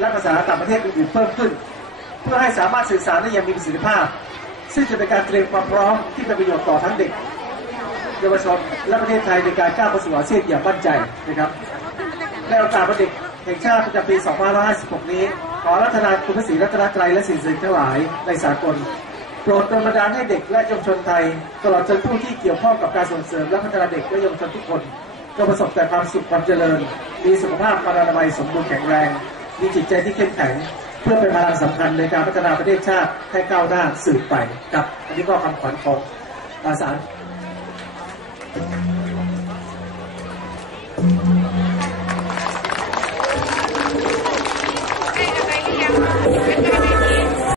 และภาษาต่างประเทศอื่นๆเพิ่มขึ้น เพื่อให้สามารถสื่อสารได้อย่างมีประสิทธิภาพ ซึ่งจะเป็นการเตรียมความพร้อมที่เป็นประโยชน์ต่อทั้งเด็ก เยาวชนและประเทศไทยในการก้าวเข้าสู่อาเซียนอย่างมั่นใจนะครับในโอกาสวันเด็กแห่งชาติประจำปี 2556 นี้ ขอรัตนาคุณพระศรีรัตนตรัยและสิ่งสิทธิ์ทั้งหลายในสากลโปรดดลบันดาลให้เด็กและเยาวชนไทย ตลอดจนผู้ที่เกี่ยวข้องกับการส่งเสริมและพัฒนาเด็กและเยาวชนทุกคนจงประสบแต่ความสุขความเจริญ มีสุขภาพอนามัยสมบูรณ์แข็งแรง มีจิตใจที่เข้มแข็ง เพื่อเป็นพลังสำคัญในการพัฒนาประเทศชาติให้ก้าวหน้าสืบไปกับ อันนี้ก็คำขวัญของอาสา Thank you.